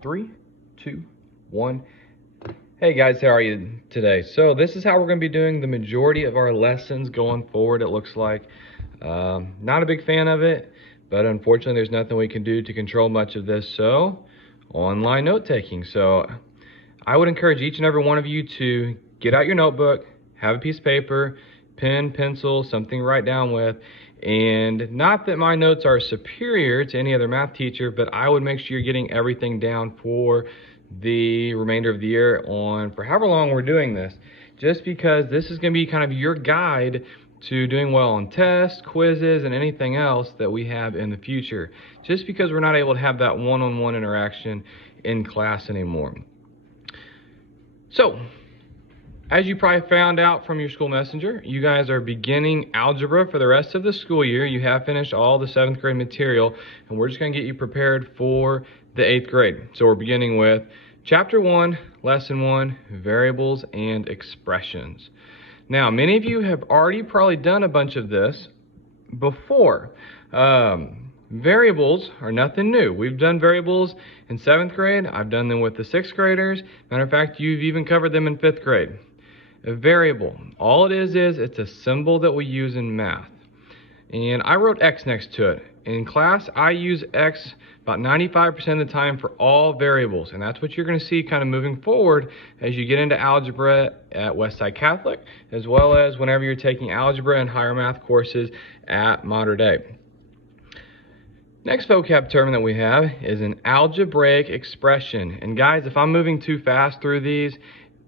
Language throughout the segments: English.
3, 2, 1. Hey guys, how are you today? So this is how we're going to be doing the majority of our lessons going forward, it looks like. Not a big fan of it, but unfortunately there's nothing we can do to control much of this, so online note-taking. So I would encourage each and every one of you to get out your notebook, have a piece of paper, pen, pencil, something to write down with. And not that my notes are superior to any other math teacher, but I would make sure you're getting everything down for the remainder of the year for however long we're doing this, just because this is going to be kind of your guide to doing well on tests, quizzes, and anything else that we have in the future, just because we're not able to have that one-on-one interaction in class anymore. So, as you probably found out from your school messenger, you guys are beginning algebra for the rest of the school year. You have finished all the 7th grade material, and we're just going to get you prepared for the 8th grade. So we're beginning with Chapter 1, Lesson 1, Variables and Expressions. Now, many of you have already probably done a bunch of this before. Variables are nothing new. We've done variables in 7th grade. I've done them with the 6th graders. Matter of fact, you've even covered them in 5th grade. A variable, all it is it's a symbol that we use in math. And I wrote X next to it. In class, I use X about 95% of the time for all variables. And that's what you're going to see kind of moving forward as you get into algebra at Westside Catholic, as well as whenever you're taking algebra and higher math courses at Mater Dei. Next vocab term that we have is an algebraic expression. And guys, if I'm moving too fast through these,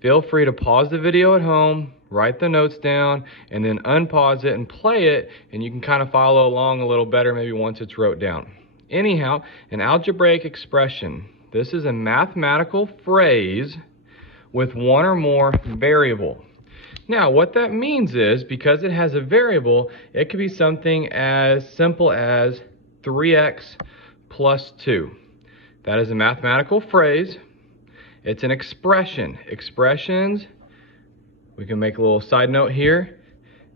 feel free to pause the video at home, write the notes down, and then unpause it and play it, and you can kind of follow along a little better maybe once it's wrote down. Anyhow, an algebraic expression. This is a mathematical phrase with one or more variable. Now, what that means is, because it has a variable, it could be something as simple as 3x plus 2. That is a mathematical phrase. It's an expression. Expressions, we can make a little side note here.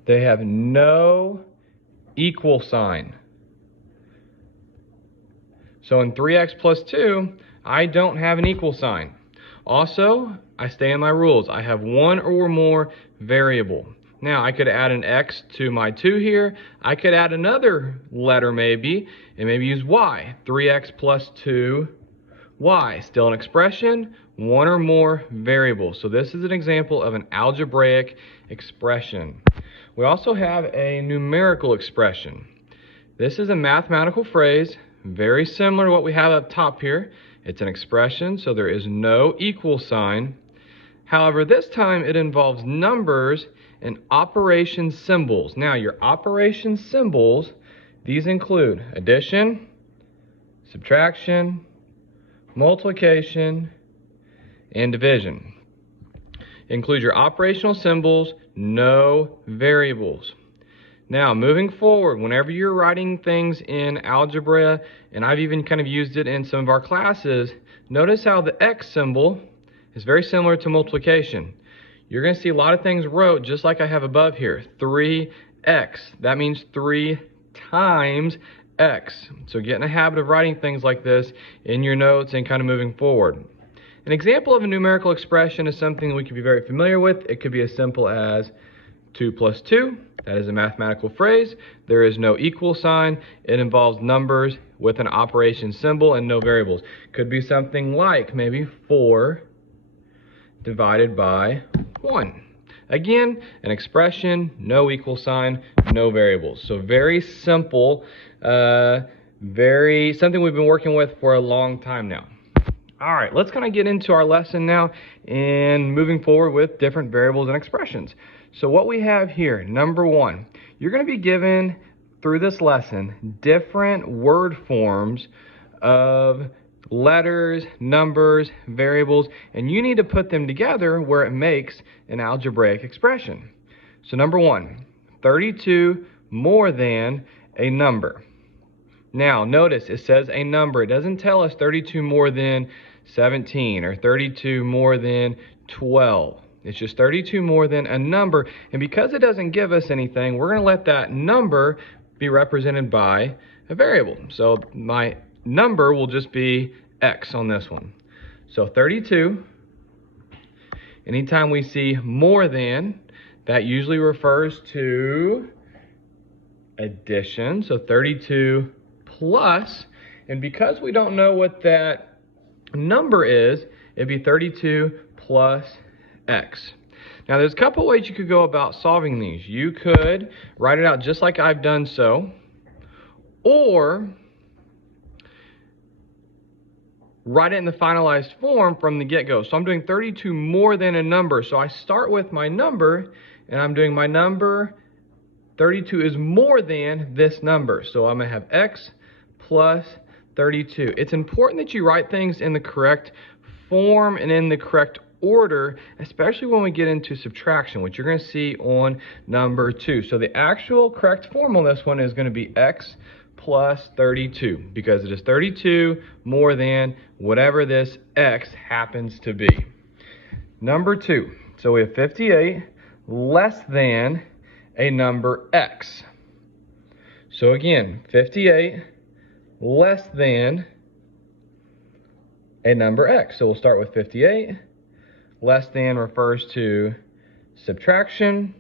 They have no equal sign. So in 3x plus 2, I don't have an equal sign. Also, I stay in my rules. I have one or more variable. Now, I could add an x to my 2 here. I could add another letter maybe, and maybe use y. 3x plus 2. Y, still an expression, one or more variables. So this is an example of an algebraic expression. We also have a numerical expression. This is a mathematical phrase, very similar to what we have up top here. It's an expression, so there is no equal sign. However, this time it involves numbers and operation symbols. Now, your operation symbols, these include addition, subtraction, multiplication, and division. Include your operational symbols, no variables. Now, moving forward, whenever you're writing things in algebra, and I've even kind of used it in some of our classes, notice how the X symbol is very similar to multiplication. You're going to see a lot of things wrote just like I have above here. 3x, that means 3 times X. So get in the habit of writing things like this in your notes and kind of moving forward. An example of a numerical expression is something that we can be very familiar with. It could be as simple as 2 plus 2. That is a mathematical phrase. There is no equal sign. It involves numbers with an operation symbol and no variables. Could be something like maybe 4 divided by 1. Again, an expression, no equal sign, no variables. So very simple, something we've been working with for a long time now. All right, let's kind of get into our lesson now and moving forward with different variables and expressions. So what we have here, number 1, you're going to be given through this lesson different word forms of letters, numbers, variables, and you need to put them together where it makes an algebraic expression. So number 1, 32 more than a number. Now notice it says a number. It doesn't tell us 32 more than 17 or 32 more than 12. It's just 32 more than a number, and because it doesn't give us anything, we're going to let that number be represented by a variable. So my number will just be x on this one. So 32. Anytime we see more than, that usually refers to addition. So 32 plus, and because we don't know what that number is, it'd be 32 plus x. Now there's a couple ways you could go about solving these. You could write it out just like I've done so, or write it in the finalized form from the get-go. So I'm doing 32 more than a number. So I start with my number, and I'm doing my number. 32 is more than this number. So I'm going to have x plus 32. It's important that you write things in the correct form and in the correct order, especially when we get into subtraction, which you're going to see on number 2. So the actual correct form on this one is going to be x plus 32, because it is 32 more than whatever this x happens to be. Number 2, so we have 58 less than a number x. So again, 58 less than a number x. So we'll start with 58. Less than refers to subtraction,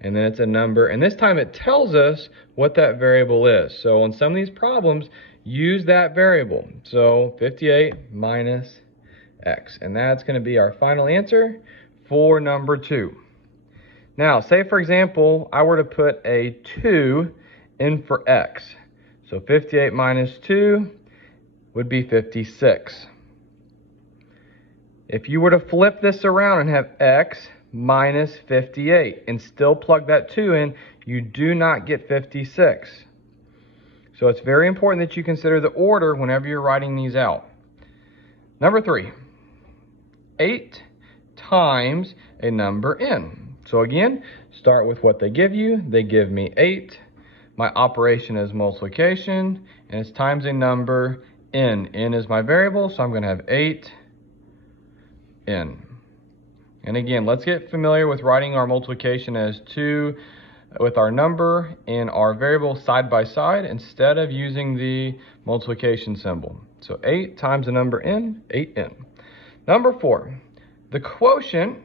and then it's a number, and this time it tells us what that variable is. So on some of these problems, use that variable. So 58 minus x, and that's going to be our final answer for number 2. Now, say for example, I were to put a 2 in for x. So 58 minus 2 would be 56. If you were to flip this around and have x minus 58 and still plug that 2 in, you do not get 56. So it's very important that you consider the order whenever you're writing these out. Number 3, 8 times a number n. So again, start with what they give you. They give me 8. My operation is multiplication, and it's times a number n. N is my variable, so I'm going to have 8 n. And again, let's get familiar with writing our multiplication as 2 with our number and our variable side by side instead of using the multiplication symbol. So 8 times the number n, 8n. Number 4, the quotient.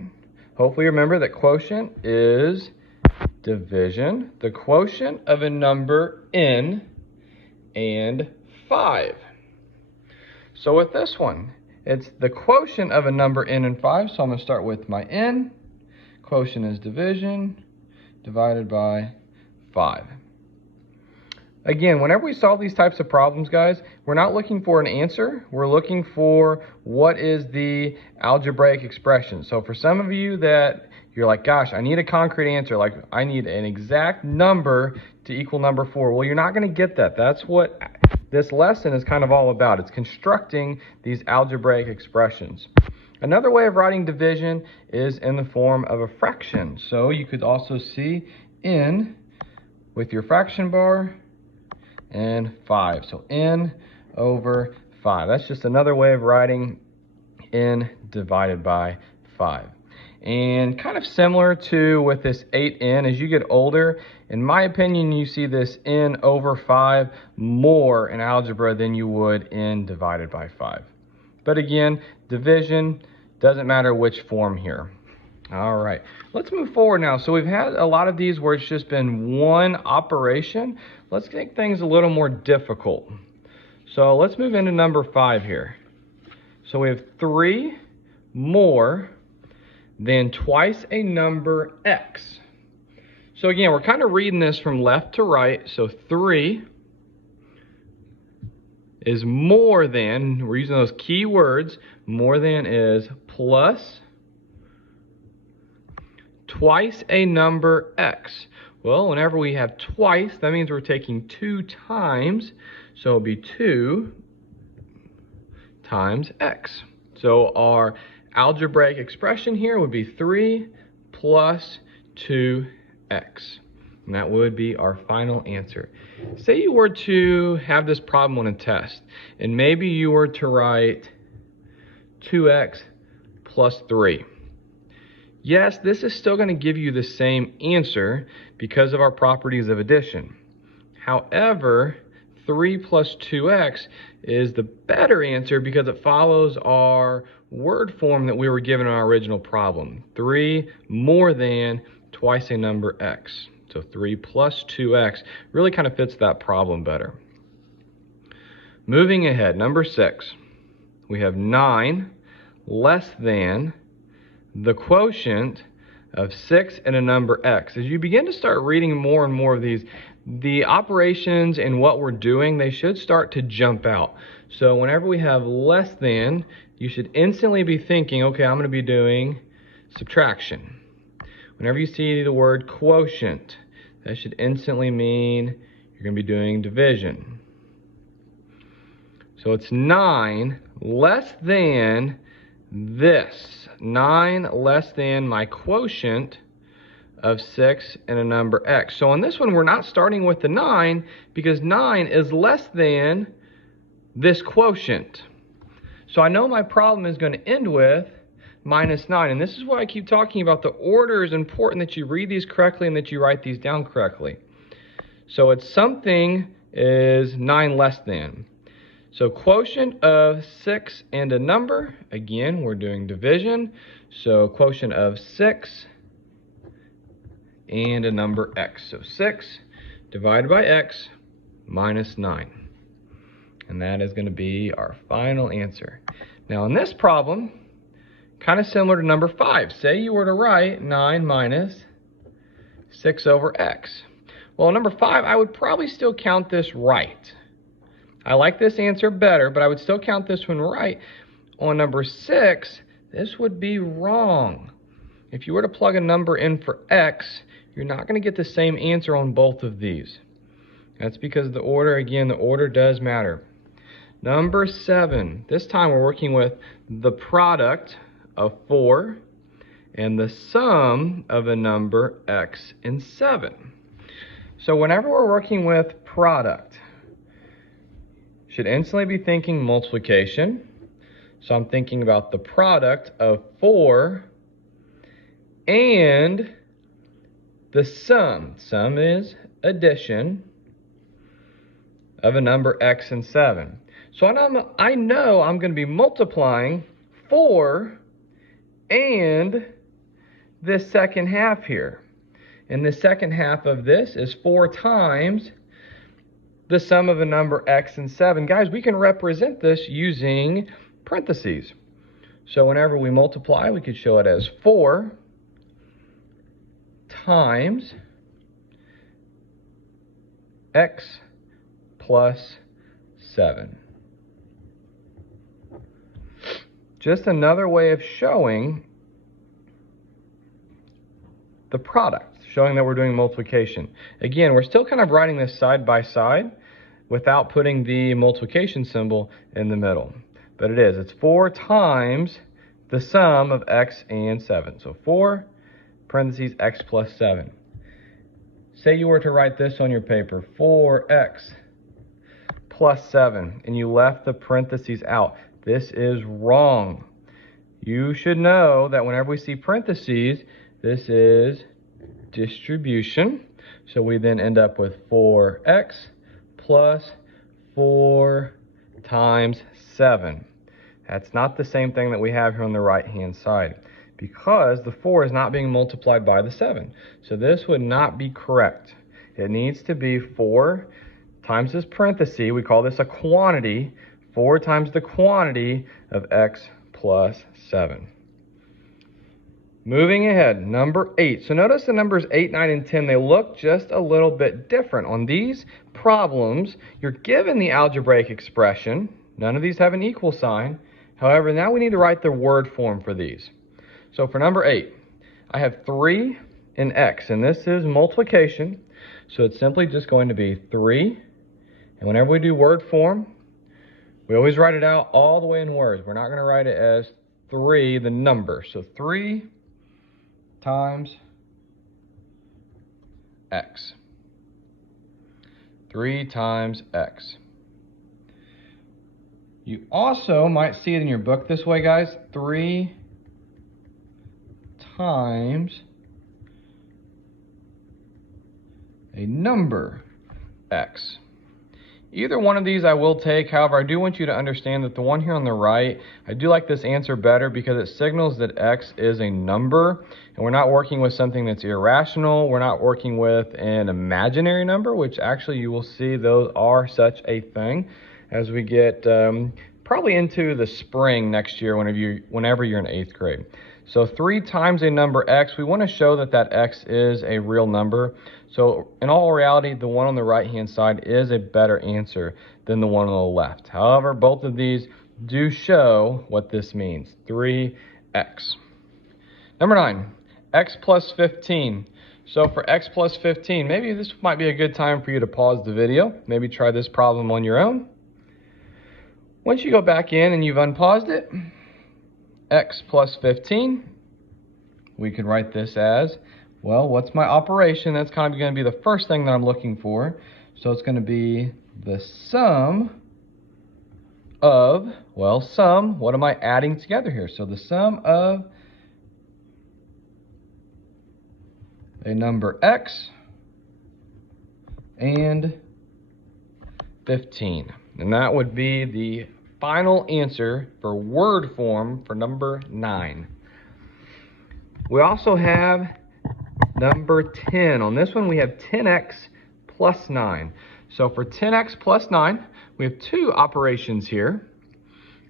Hopefully remember that quotient is division. The quotient of a number n and 5. So with this one, it's the quotient of a number n and 5. So I'm going to start with my n. Quotient is division divided by 5. Again, whenever we solve these types of problems, guys, we're not looking for an answer. We're looking for what is the algebraic expression. So for some of you that you're like, gosh, I need a concrete answer. Like, I need an exact number to equal number 4. Well, you're not going to get that. That's what this lesson is kind of all about. It's constructing these algebraic expressions. Another way of writing division is in the form of a fraction. So you could also see n with your fraction bar and 5. So n over 5. That's just another way of writing n divided by 5. And kind of similar to with this 8n, as you get older, in my opinion, you see this n over 5 more in algebra than you would n divided by 5. But again, division doesn't matter which form here. All right, let's move forward now. So we've had a lot of these where it's just been one operation. Let's make things a little more difficult. So let's move into number 5 here. So we have 3 more than twice a number x. So again, we're kind of reading this from left to right. So 3 is more than, we're using those key words, more than is plus twice a number x. Well, whenever we have twice, that means we're taking 2 times, so it'll be 2 times x. So our algebraic expression here would be 3 plus 2x. And that would be our final answer. Say you were to have this problem on a test, and maybe you were to write 2x plus 3. Yes, this is still going to give you the same answer because of our properties of addition. However, 3 plus 2x is the better answer because it follows our word form that we were given in our original problem. 3 more than twice a number x. So 3 plus 2x really kind of fits that problem better. Moving ahead, number 6. We have 9 less than the quotient of 6 and a number x. As you begin to start reading more and more of these, the operations and what we're doing, they should start to jump out. So whenever we have less than, you should instantly be thinking, okay, I'm going to be doing subtraction. Whenever you see the word quotient, that should instantly mean you're going to be doing division. So it's 9 less than this. 9 less than my quotient of 6 and a number x. So on this one, we're not starting with the 9 because 9 is less than this quotient. So I know my problem is going to end with minus 9. And this is why I keep talking about the order is important, that you read these correctly and that you write these down correctly. So it's something is 9 less than. So quotient of 6 and a number, again, we're doing division. So quotient of 6 and a number x. So 6 divided by x minus 9. And that is going to be our final answer. Now in this problem, kind of similar to number 5. Say you were to write 9 minus 6 over x. Well, number 5, I would probably still count this right. I like this answer better, but I would still count this one right. On number 6, this would be wrong. If you were to plug a number in for x, you're not going to get the same answer on both of these. That's because the order, again, the order does matter. Number 7, this time we're working with the product of 4 and the sum of a number x and 7. So whenever we're working with product, should instantly be thinking multiplication. So I'm thinking about the product of 4 and the sum. Sum is addition of a number x and 7. So I know I'm going to be multiplying 4 and this second half here. And the second half of this is 4 times the sum of a number x and 7. Guys, we can represent this using parentheses. So whenever we multiply, we could show it as 4 times x plus 7. Just another way of showing the product, showing that we're doing multiplication. Again, we're still kind of writing this side by side without putting the multiplication symbol in the middle. But it's 4 times the sum of x and 7. So 4 parentheses x plus 7. Say you were to write this on your paper, 4x plus 7, and you left the parentheses out. This is wrong. You should know that whenever we see parentheses, this is distribution. So we then end up with 4x plus 4 times 7. That's not the same thing that we have here on the right-hand side because the 4 is not being multiplied by the 7. So this would not be correct. It needs to be 4 times this parenthesis. We call this a quantity. 4 times the quantity of x plus 7. Moving ahead, number 8. So notice the numbers 8, 9, and 10, they look just a little bit different. On these problems, you're given the algebraic expression. None of these have an equal sign. However, now we need to write the word form for these. So for number 8, I have 3 and x, and this is multiplication. So it's simply just going to be 3. And whenever we do word form, we always write it out all the way in words. We're not going to write it as 3, the number. So 3 times x. 3 times x. You also might see it in your book this way, guys. 3 times a number x. Either one of these I will take. However, I do want you to understand that the one here on the right, I do like this answer better because it signals that x is a number, and we're not working with something that's irrational. We're not working with an imaginary number, which actually you will see those are such a thing as we get probably into the spring next year whenever you're in 8th grade. So 3 times a number x, we want to show that that x is a real number. So in all reality, the one on the right hand side is a better answer than the one on the left. However, both of these do show what this means, 3x. Number 9, x plus 15. So for x plus 15, maybe this might be a good time for you to pause the video, maybe try this problem on your own. Once you go back in and you've unpaused it, x plus 15, we could write this as, well, what's my operation? That's kind of going to be the first thing that I'm looking for. So it's going to be the sum of, well, sum, what am I adding together here? So the sum of a number x and 15. And that would be the final answer for word form for number 9. We also have number 10. On this one, we have 10x plus 9. So for 10x plus 9, we have 2 operations here.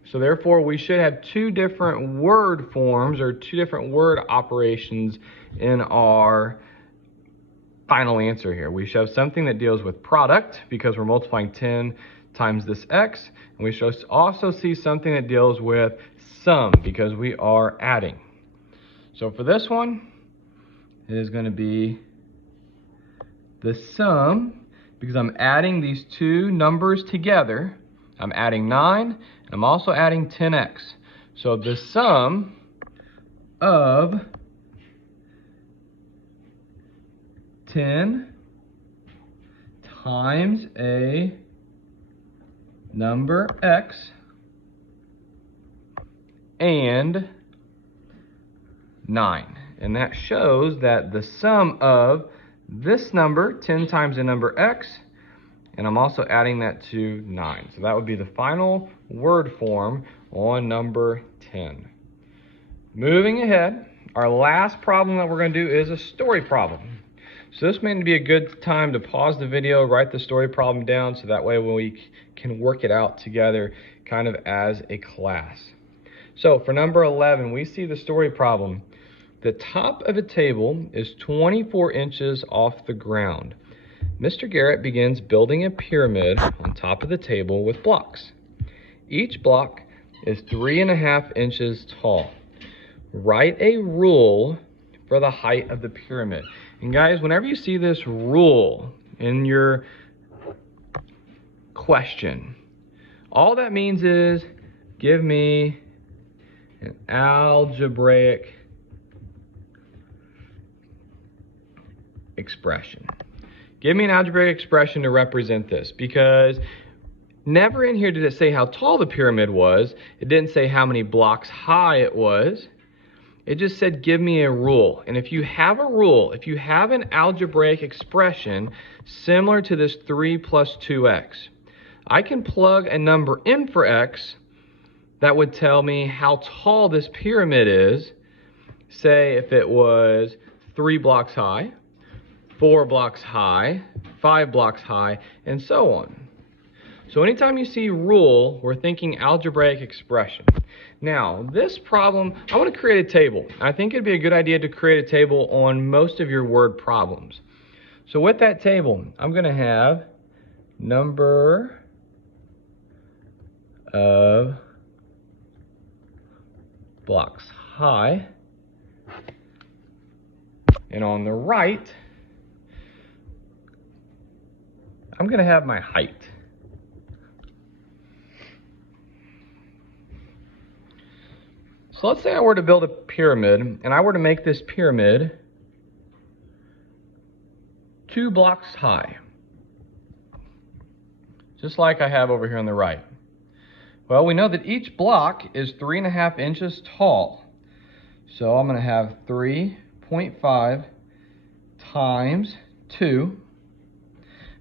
So therefore, we should have 2 different word forms or 2 different word operations in our final answer here. We should have something that deals with product because we're multiplying 10 times this x. And we should also see something that deals with sum because we are adding. So for this one, it is going to be the sum, because I'm adding these 2 numbers together. I'm adding 9, and I'm also adding 10x. So the sum of 10 times a number x and 9. And that shows that the sum of this number, 10 times the number x, and I'm also adding that to 9. So that would be the final word form on number 10. Moving ahead, our last problem that we're going to do is a story problem. So this may be a good time to pause the video, write the story problem down, so that way we can work it out together kind of as a class. So for number 11, we see the story problem. The top of a table is 24 inches off the ground. Mr. Garrett begins building a pyramid on top of the table with blocks. Each block is 3.5 inches tall. Write a rule for the height of the pyramid. And guys, whenever you see this rule in your question, all that means is give me an algebraic expression. Give me an algebraic expression to represent this, because never in here did it say how tall the pyramid was. It didn't say how many blocks high it was. It just said give me a rule. And if you have a rule, if you have an algebraic expression similar to this 3 plus 2x, I can plug a number in for x that would tell me how tall this pyramid is. Say if it was 3 blocks high, 4 blocks high, 5 blocks high, and so on. So anytime you see rule, we're thinking algebraic expression. Now, this problem, I want to create a table. I think it'd be a good idea to create a table on most of your word problems. So with that table, I'm going to have number of blocks high, and on the right, I'm going to have my height. So let's say I were to build a pyramid, and I were to make this pyramid 2 blocks high, just like I have over here on the right. Well, we know that each block is 3.5 inches tall. So I'm going to have 3.5 times 2.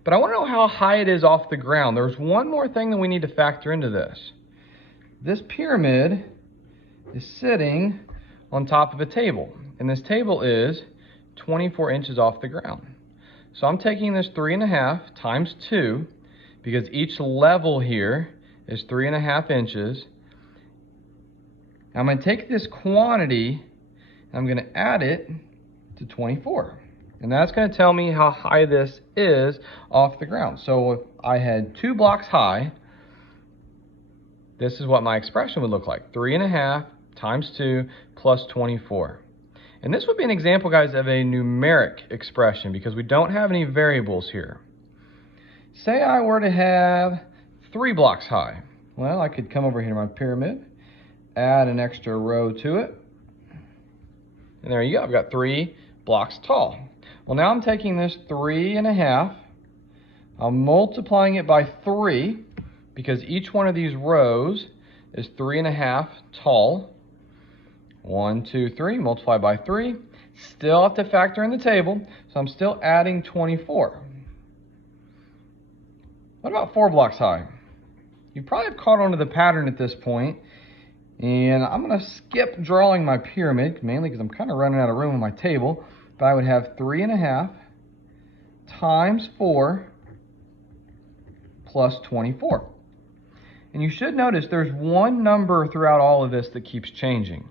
But But I want to know how high it is off the ground. There's one more thing that we need to factor into this. This pyramid is sitting on top of a table, and this table is 24 inches off the ground. So I'm taking this 3.5 times 2, because each level here is 3.5 inches. I'm going to take this quantity, and I'm going to add it to 24. And that's going to tell me how high this is off the ground. So if I had 2 blocks high, this is what my expression would look like. 3.5 times 2 plus 24. And this would be an example, guys, of a numeric expression because we don't have any variables here. Say I were to have 3 blocks high. Well, I could come over here to my pyramid, add an extra row to it, and there you go. I've got 3 blocks tall. Well, now I'm taking this 3.5, I'm multiplying it by 3 because each one of these rows is 3.5 tall. 1, 2, 3, multiply by 3. Still have to factor in the table, so I'm still adding 24. What about 4 blocks high? You probably have caught on to the pattern at this point, and I'm going to skip drawing my pyramid, mainly because I'm kind of running out of room on my table, but I would have 3.5 times 4 plus 24. And you should notice there's one number throughout all of this that keeps changing.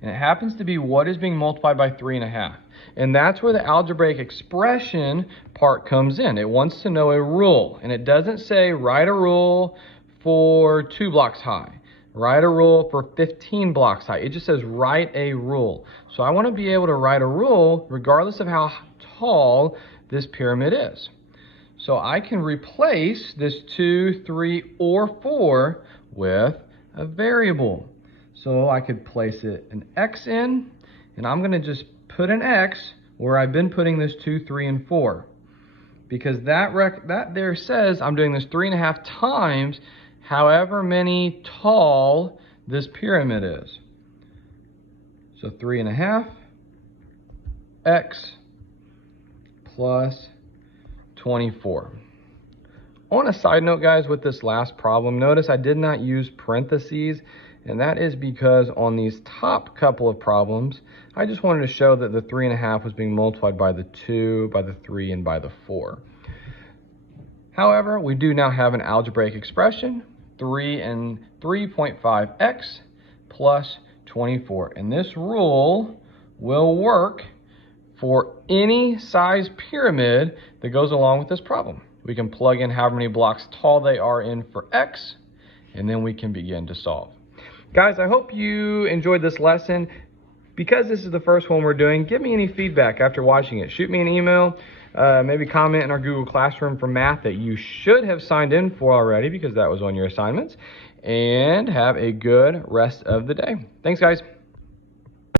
And it happens to be what is being multiplied by 3.5. And that's where the algebraic expression part comes in. It wants to know a rule. And it doesn't say write a rule for 2 blocks high. Write a rule for 15 blocks high. It just says write a rule. So I want to be able to write a rule regardless of how tall this pyramid is. So I can replace this 2, 3, or 4 with a variable. So I could place it an x in, and I'm going to just put an x where I've been putting this 2, 3, and 4. Because that there says I'm doing this 3.5 times however many tall this pyramid is. So 3.5 x plus 24. On a side note, guys, with this last problem, notice I did not use parentheses, and that is because on these top couple of problems, I just wanted to show that the 3.5 was being multiplied by the 2, by the 3, and by the 4. However, we do now have an algebraic expression, 3.5x plus 24. And this rule will work for any size pyramid that goes along with this problem. We can plug in however many blocks tall they are in for x, and then we can begin to solve. Guys, I hope you enjoyed this lesson. Because this is the first one we're doing, give me any feedback after watching it. Shoot me an email, maybe comment in our Google Classroom for math that you should have signed in for already because that was on your assignments. And have a good rest of the day. Thanks, guys.